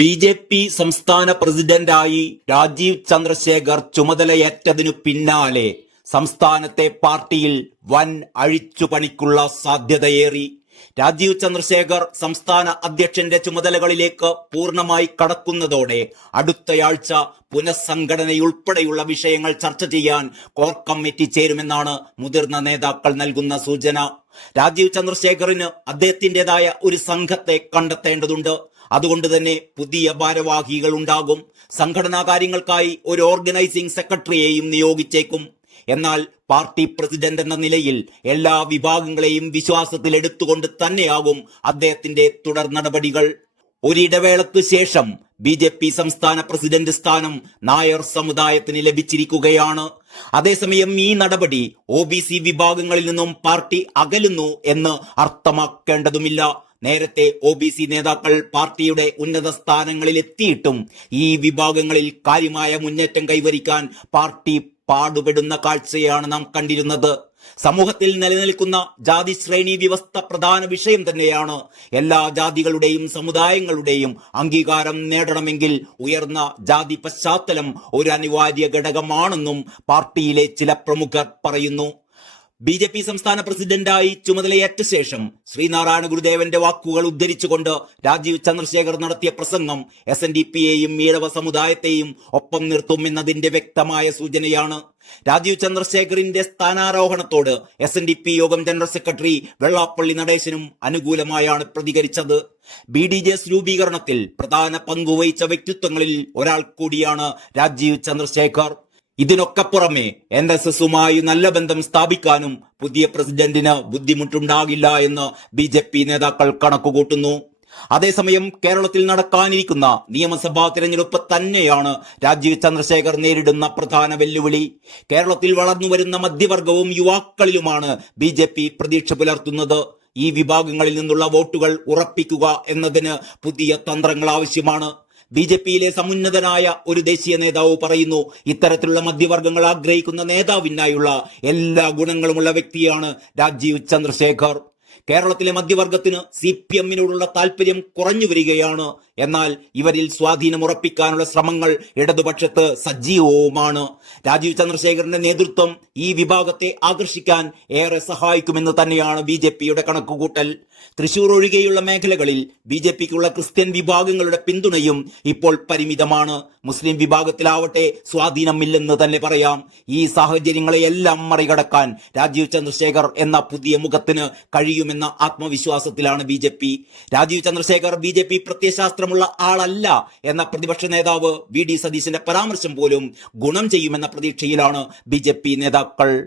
BJP. സംസ്ഥാന പ്രസിഡന്റായി രാജീവ് ചന്ദ്രശേഖർ ചുമതലയേറ്റതിനു പിന്നാലെ സംസ്ഥാനത്തെ പാർട്ടിയിൽ വൻ അഴിച്ചുപണിക്കുള്ള സാധ്യതയേറി. രാജീവ് ചന്ദ്രശേഖർ സംസ്ഥാന അധ്യക്ഷന്റെ ചുമതലകളിലേക്ക് പൂർണ്ണമായി കടക്കുന്നതോടെ അടുത്തയാഴ്ച പുനഃസംഘടനയുൾപ്പെടെയുള്ള വിഷയങ്ങൾ ചർച്ച ചെയ്യാൻ കോർ കമ്മിറ്റി ചേരുമെന്നാണ് മുതിർന്ന നേതാക്കൾ നൽകുന്ന സൂചന. രാജീവ് ചന്ദ്രശേഖറിന് അദ്ദേഹത്തിൻ്റെതായ ഒരു സംഘത്തെ കണ്ടെത്തേണ്ടതുണ്ട്. അതുകൊണ്ട് തന്നെ പുതിയ ഭാരവാഹികൾ ഉണ്ടാകും. സംഘടനാ കാര്യങ്ങൾക്കായി ഒരു ഓർഗനൈസിംഗ് സെക്രട്ടറിയെയും നിയോഗിച്ചേക്കും. എന്നാൽ പാർട്ടി പ്രസിഡന്റ് എന്ന നിലയിൽ എല്ലാ വിഭാഗങ്ങളെയും വിശ്വാസത്തിലെടുത്തുകൊണ്ട് തന്നെയാകും അദ്ദേഹത്തിന്റെ തുടർ നടപടികൾ. ഒരിടവേളയ്ക്ക് ശേഷം ബി.ജെ.പി. സംസ്ഥാന പ്രസിഡന്റ് സ്ഥാനം നായർ സമുദായത്തിന് ലഭിച്ചിരിക്കുകയാണ്. അതേസമയം ഈ നടപടി OBC വിഭാഗങ്ങളിൽ നിന്നും പാർട്ടി അകലുന്നു എന്ന് അർത്ഥമാക്കേണ്ടതുമില്ല. നേരത്തെ OBC നേതാക്കൾ പാർട്ടിയുടെ ഉന്നത സ്ഥാനങ്ങളിൽ എത്തിയിട്ടും ഈ വിഭാഗങ്ങളിൽ കാര്യമായ മുന്നേറ്റം കൈവരിക്കാൻ പാർട്ടി പാടുപെടുന്ന കാഴ്ചയാണ് നാം കണ്ടിരുന്നത്. സമൂഹത്തിൽ നിലനിൽക്കുന്ന ജാതി ശ്രേണി വ്യവസ്ഥ പ്രധാന വിഷയം തന്നെയാണ്. എല്ലാ ജാതികളുടെയും സമുദായങ്ങളുടെയും അംഗീകാരം നേടണമെങ്കിൽ ഉയർന്ന ജാതി പശ്ചാത്തലം ഒരു അനിവാര്യ ഘടകമാണെന്നും പാർട്ടിയിലെ ചില പ്രമുഖർ പറയുന്നു. ബി.ജെ.പി. സംസ്ഥാന പ്രസിഡന്റായി ചുമതലയേറ്റ ശേഷം ശ്രീനാരായണ ഗുരുദേവന്റെ വാക്കുകൾ ഉദ്ധരിച്ചുകൊണ്ട് രാജീവ് ചന്ദ്രശേഖർ നടത്തിയ പ്രസംഗം SNDPയെയും ഈഴവ സമുദായത്തെയും ഒപ്പം നിർത്തുമെന്നതിന്റെ വ്യക്തമായ സൂചനയാണ്. രാജീവ് ചന്ദ്രശേഖറിന്റെ സ്ഥാനാരോഹണത്തോട് SNDP യോഗം ജനറൽ സെക്രട്ടറി വെള്ളാപ്പള്ളി നടേശനും അനുകൂലമായാണ് പ്രതികരിച്ചത്. BDJS രൂപീകരണത്തിൽ പ്രധാന പങ്കുവഹിച്ച വ്യക്തിത്വങ്ങളിൽ ഒരാൾ കൂടിയാണ് രാജീവ് ചന്ദ്രശേഖർ. ഇതിനൊക്കെ പുറമെ NSSുമായി നല്ല ബന്ധം സ്ഥാപിക്കാനും പുതിയ പ്രസിഡന്റിന് ബുദ്ധിമുട്ടുണ്ടാകില്ല എന്ന് ബി.ജെ.പി. നേതാക്കൾ കണക്കുകൂട്ടുന്നു. അതേസമയം കേരളത്തിൽ നടക്കാനിരിക്കുന്ന നിയമസഭാ തിരഞ്ഞെടുപ്പ് തന്നെയാണ് രാജീവ് ചന്ദ്രശേഖർ നേരിടുന്ന പ്രധാന വെല്ലുവിളി. കേരളത്തിൽ വളർന്നുവരുന്ന മധ്യവർഗവും യുവാക്കളിലുമാണ് ബി.ജെ.പി. പ്രതീക്ഷ പുലർത്തുന്നത്. ഈ വിഭാഗങ്ങളിൽ നിന്നുള്ള വോട്ടുകൾ ഉറപ്പിക്കുക എന്നതിന് പുതിയ തന്ത്രങ്ങൾ ആവശ്യമാണ്. ബി.ജെ.പിയിലെ സമുന്നതനായ ഒരു ദേശീയ നേതാവ് പറയുന്നു, ഇത്തരത്തിലുള്ള മധ്യവർഗങ്ങൾ ആഗ്രഹിക്കുന്ന നേതാവിനായുള്ള എല്ലാ ഗുണങ്ങളുമുള്ള വ്യക്തിയാണ് രാജീവ് ചന്ദ്രശേഖർ. കേരളത്തിലെ മധ്യവർഗത്തിന് CPMനോടുള്ള താല്പര്യം കുറഞ്ഞു വരികയാണ്. എന്നാൽ ഇവരിൽ സ്വാധീനം ഉറപ്പിക്കാനുള്ള ശ്രമങ്ങൾ ഇടതുപക്ഷത്ത് സജീവവുമാണ്. രാജീവ് ചന്ദ്രശേഖറിന്റെ നേതൃത്വം ഈ വിഭാഗത്തെ ആകർഷിക്കാൻ ഏറെ സഹായിക്കുമെന്ന് തന്നെയാണ് ബി.ജെ.പിയുടെ കണക്കുകൂട്ടൽ. തൃശൂർ ഒഴികെയുള്ള മേഖലകളിൽ ബി.ജെ.പിക്കുള്ള ക്രിസ്ത്യൻ വിഭാഗങ്ങളുടെ പിന്തുണയും ഇപ്പോൾ പരിമിതമാണ്. മുസ്ലിം വിഭാഗത്തിലാവട്ടെ സ്വാധീനമില്ലെന്ന് തന്നെ പറയാം. ഈ സാഹചര്യങ്ങളെയെല്ലാം മറികടക്കാൻ രാജീവ് ചന്ദ്രശേഖർ എന്ന പുതിയ മുഖത്തിന് കഴിയുമെന്ന ആത്മവിശ്വാസത്തിലാണ് ബി.ജെ.പി. രാജീവ് ചന്ദ്രശേഖർ ബി.ജെ.പി. പ്രത്യയശാസ്ത്രമുള്ള ആളല്ല എന്ന പ്രതിപക്ഷ നേതാവ് VD സതീശന്റെ പരാമർശം പോലും ഗുണം ചെയ്യുമെന്ന പ്രതീക്ഷയിലാണ് ബി.ജെ.പി. നേതാക്കൾ.